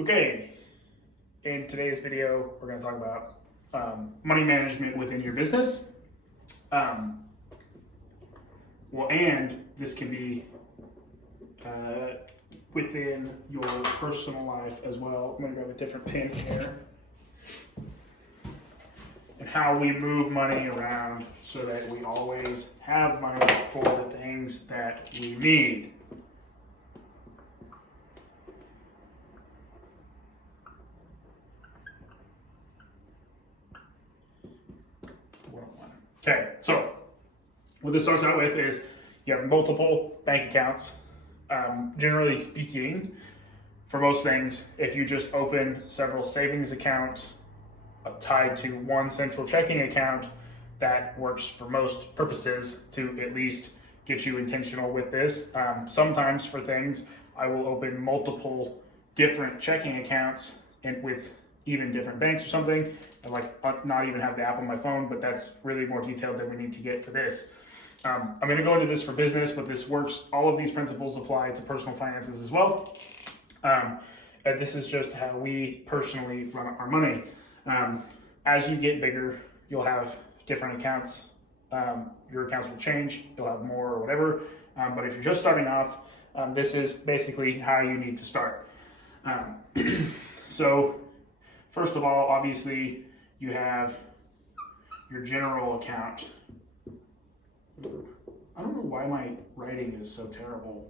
Okay, in today's video, we're going to talk about money management within your business. And this can be within your personal life as well. I'm going to grab a different pen here. And how we move money around so that we always have money for the things that we need. Okay, so what this starts out with is you have multiple bank accounts. Generally speaking, for most things, if you just open several savings accounts tied to one central checking account, that works for most purposes to at least get you intentional with this. Sometimes for things, I will open multiple different checking accounts and with even different banks or something, and not even have the app on my phone, but that's really more detailed than we need to get for this. I'm going to go into this for business, but this works. All of these principles apply to personal finances as well. And this is just how we personally run our money. As you get bigger, you'll have different accounts. Your accounts will change. You'll have more or whatever. But if you're just starting off, this is basically how you need to start. So first of all, obviously, you have your general account. I don't know why my writing is so terrible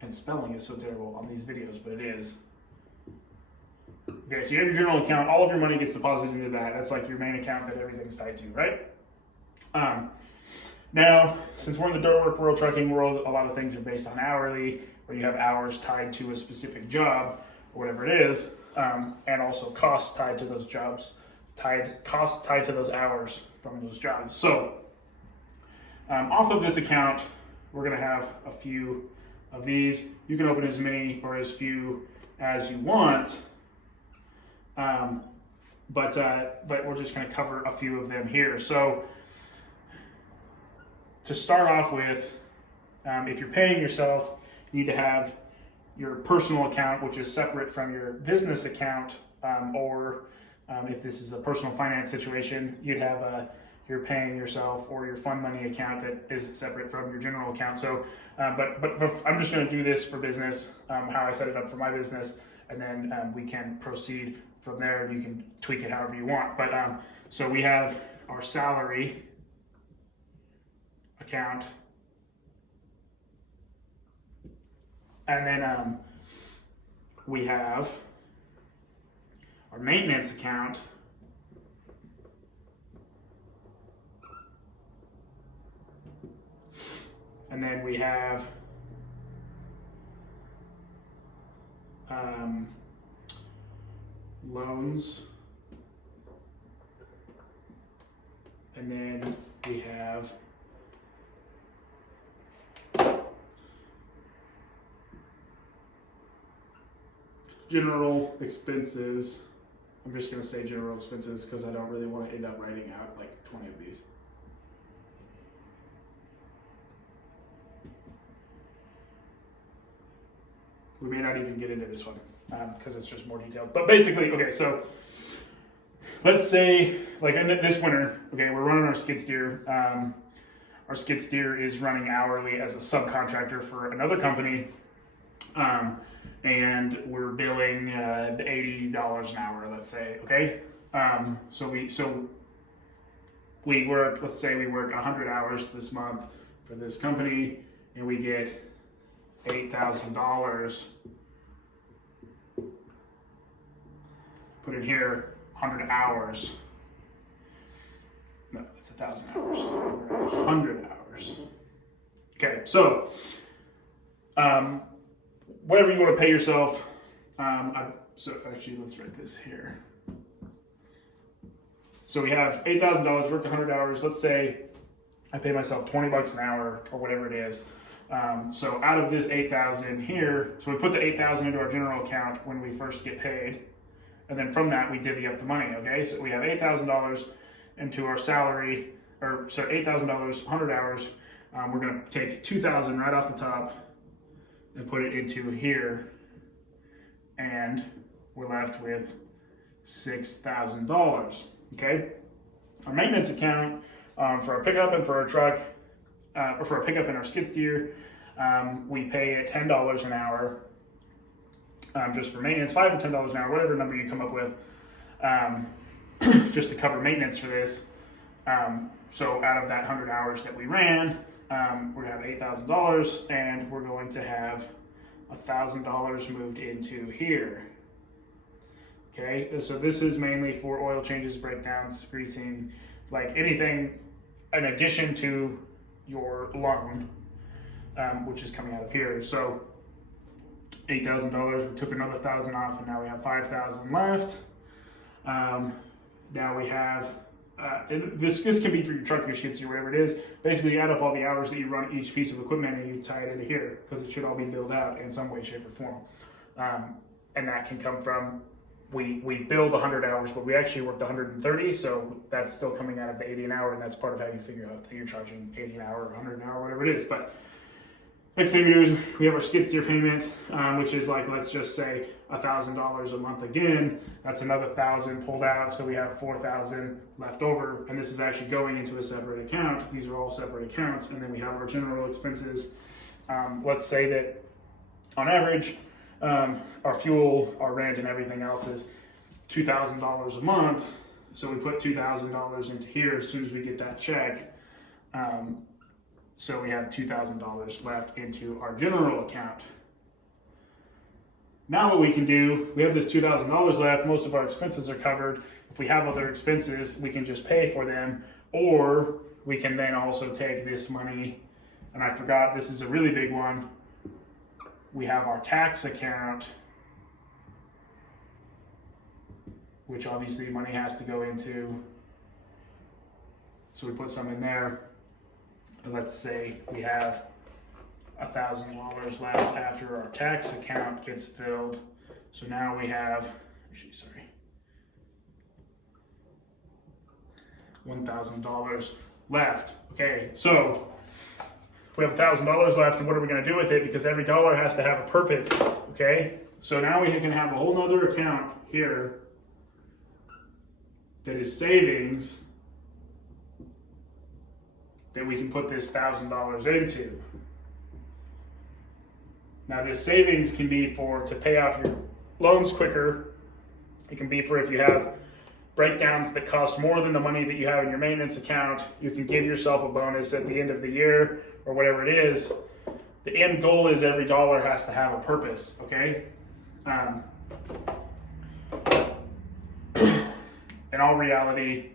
and spelling is so terrible on these videos, but it is. Okay, so you have your general account. All of your money gets deposited into that. That's like your main account that everything's tied to, right? Now, since we're in the dirt work world, trucking world, a lot of things are based on hourly, where you have hours tied to a specific job, or whatever it is, and also costs tied to those jobs, costs tied to those hours from those jobs. So off of this account, we're going to have a few of these. You can open as many or as few as you want, but we're just going to cover a few of them here. So to start off with, if you're paying yourself, you need to have your personal account, which is separate from your business account, or if this is a personal finance situation, you'd have you're paying yourself or your fund money account that is separate from your general account. So, but I'm just going to do this for business, how I set it up for my business, and then we can proceed from there, and you can tweak it however you want. But so we have our salary account. And then we have our maintenance account. And then we have loans. And then we have general expenses. I'm just going to say general expenses because I don't really want to end up writing out like 20 of these. We may not even get into this one because it's just more detailed. But basically, okay, so let's say like in this winter, okay, we're running our skid steer. Our skid steer is running hourly as a subcontractor for another company. And we're billing $80 an hour, let's say, okay? So we work, let's say we work 100 hours this month for this company, and we get $8,000. Put in here 100 hours. No, it's 1,000 hours. 100 hours. Okay, so whatever you want to pay yourself. So actually, let's write this here. So we have $8,000, worked 100 hours. Let's say I pay myself $20 an hour or whatever it is. So out of this 8,000 here, so we put the 8,000 into our general account when we first get paid. And then from that, we divvy up the money, okay? So we have $8,000 into our salary, or so $8,000, 100 hours. We're gonna take 2,000 right off the top and put it into here, and we're left with $6,000. Okay, our maintenance account for our pickup and for our truck, or for our pickup and our skid steer, we pay at $10 an hour just for maintenance, $5 to $10 an hour, whatever number you come up with, just to cover maintenance for this. So out of that 100 hours that we ran, we're gonna have $8,000, and we're going to have $1,000 moved into here. Okay, so this is mainly for oil changes, breakdowns, greasing, like anything in addition to your loan, which is coming out of here. So $8,000, we took another $1,000 off, and now we have $5,000 left. Now we have, this can be for your truck, your skid steer, whatever it is. Basically, you add up all the hours that you run each piece of equipment, and you tie it into here, because it should all be billed out in some way, shape, or form. And that can come from, we billed 100 hours, but we actually worked 130, so that's still coming out of the 80 an hour, and that's part of how you figure out that you're charging 80 an hour or 100 an hour, whatever it is. But next thing we do is we have our skid steer payment, which is like, let's just say $1,000 a month again. That's another $1,000 pulled out, so we have $4,000 left over, and this is actually going into a separate account. These are all separate accounts, and then we have our general expenses. Let's say that on average, our fuel, our rent, and everything else is $2,000 a month. So we put $2,000 into here as soon as we get that check. So we have $2,000 left into our general account. Now what we can do, we have this $2,000 left, most of our expenses are covered. If we have other expenses, we can just pay for them, or we can then also take this money, and I forgot, this is a really big one. We have our tax account, which obviously money has to go into, so we put some in there. Let's say we have $1,000 left after our tax account gets filled. So now we have, $1,000 left. Okay, so we have $1,000 left, and what are we going to do with it? Because every dollar has to have a purpose. Okay, so now we can have a whole nother account here that is savings, that we can put this $1,000 into. Now this savings can be to pay off your loans quicker. It can be for if you have breakdowns that cost more than the money that you have in your maintenance account. You can give yourself a bonus at the end of the year or whatever it is. The end goal is every dollar has to have a purpose, okay? In all reality,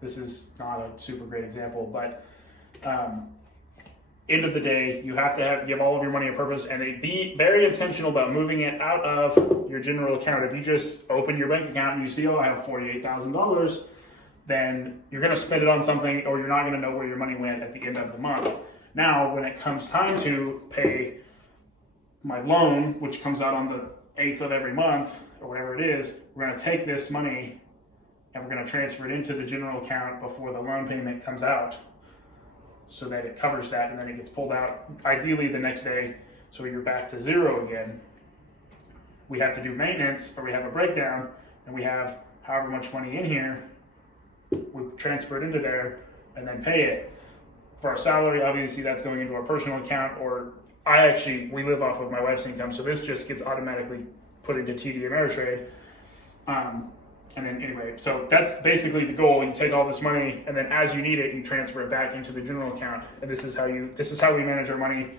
this is not a super great example, but end of the day, you have to give all of your money a purpose, and be very intentional about moving it out of your general account. If you just open your bank account and you see, oh, I have $48,000, then you're going to spend it on something, or you're not going to know where your money went at the end of the month. Now, when it comes time to pay my loan, which comes out on the 8th of every month, or whatever it is, we're going to take this money and we're going to transfer it into the general account before the loan payment comes out, so that it covers that, and then it gets pulled out ideally the next day, so you're back to zero again. We have to do maintenance, or we have a breakdown, and we have however much money in here, we transfer it into there and then pay it. For our salary, obviously that's going into our personal account, or we live off of my wife's income, so this just gets automatically put into TD Ameritrade. And then anyway, so that's basically the goal. You take all this money, and then as you need it, you transfer it back into the general account. And this is how we manage our money,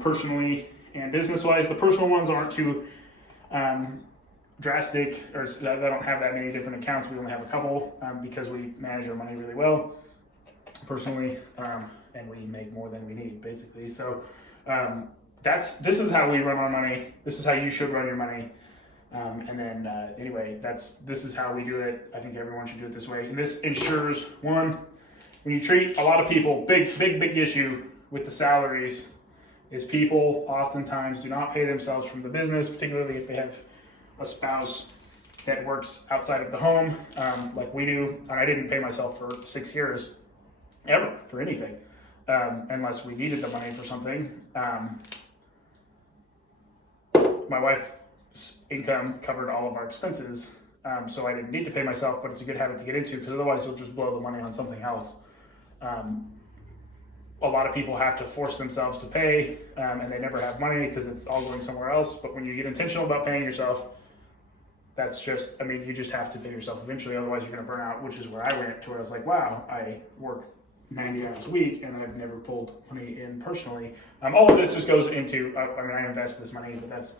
personally and business-wise. The personal ones aren't too drastic, or they don't have that many different accounts. We only have a couple because we manage our money really well personally, and we make more than we need, basically. So this is how we run our money. This is how you should run your money. And then anyway, this is how we do it. I think everyone should do it this way. And this ensures, one, when you treat a lot of people, big issue with the salaries is people oftentimes do not pay themselves from the business, particularly if they have a spouse that works outside of the home, like we do. And I didn't pay myself for 6 years, ever, for anything, unless we needed the money for something. My wife income covered all of our expenses. So I didn't need to pay myself, but it's a good habit to get into because otherwise you'll just blow the money on something else. A lot of people have to force themselves to pay, and they never have money because it's all going somewhere else. But when you get intentional about paying yourself, that's just, I mean, you just have to pay yourself eventually. Otherwise, you're going to burn out, which is where I went to where I was like, wow, I work 90 hours a week and I've never pulled money in personally. All of this just goes into, I mean, I invest this money, but that's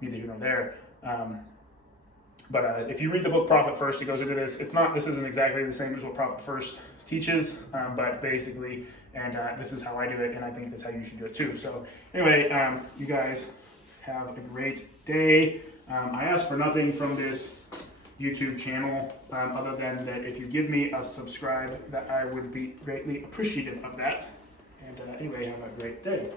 neither here nor there. But if you read the book Profit First, it goes into this. This isn't exactly the same as what Profit First teaches, but basically, and this is how I do it, and I think that's how you should do it too. So anyway, you guys have a great day. I ask for nothing from this YouTube channel other than that if you give me a subscribe, that I would be greatly appreciative of that. And anyway, have a great day.